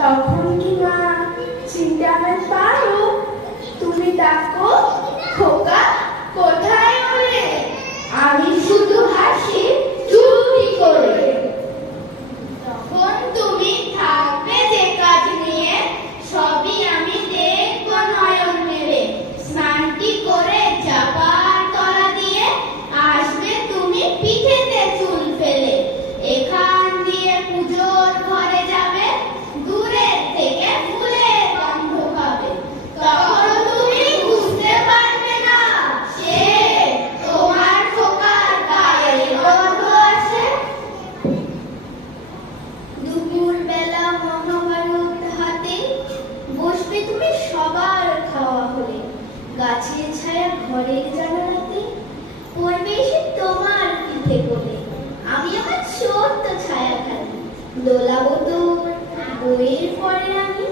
তখন কি মা চিন্তাতে পারো? তুমি ডাকো, খোকা কোথায় ওরে? আমি শুধু হাসি চুপি করে। তখন তুমি থাকবে যে কাজ নিয়ে, সবই আমি দেখবো নয়ন মেলে। স্নানটি করে চাপার তলা দিয়ে আসবে তুমি পিঠেতে চুল ফেলে। এখান দিয়ে পুজোর ঘরে যাবে, দূরের থেকে ফুলের গন্ধ পাবে। তখন তুমি বুঝতে পারবে না সে তোমার খোকার গায়ে গন্ধ আসে। দুপুর বেলা মহাভারত হাতে বসবে তুমি সবার খাওয়া হলে। গাছের ছায়া ঘরের জানালাতে পড়বে এসে তোমার পিঠে কোলে। আমি আমার ছোট্ট ছায়া খালি দোলাবো তো বইয়ের পরে আমি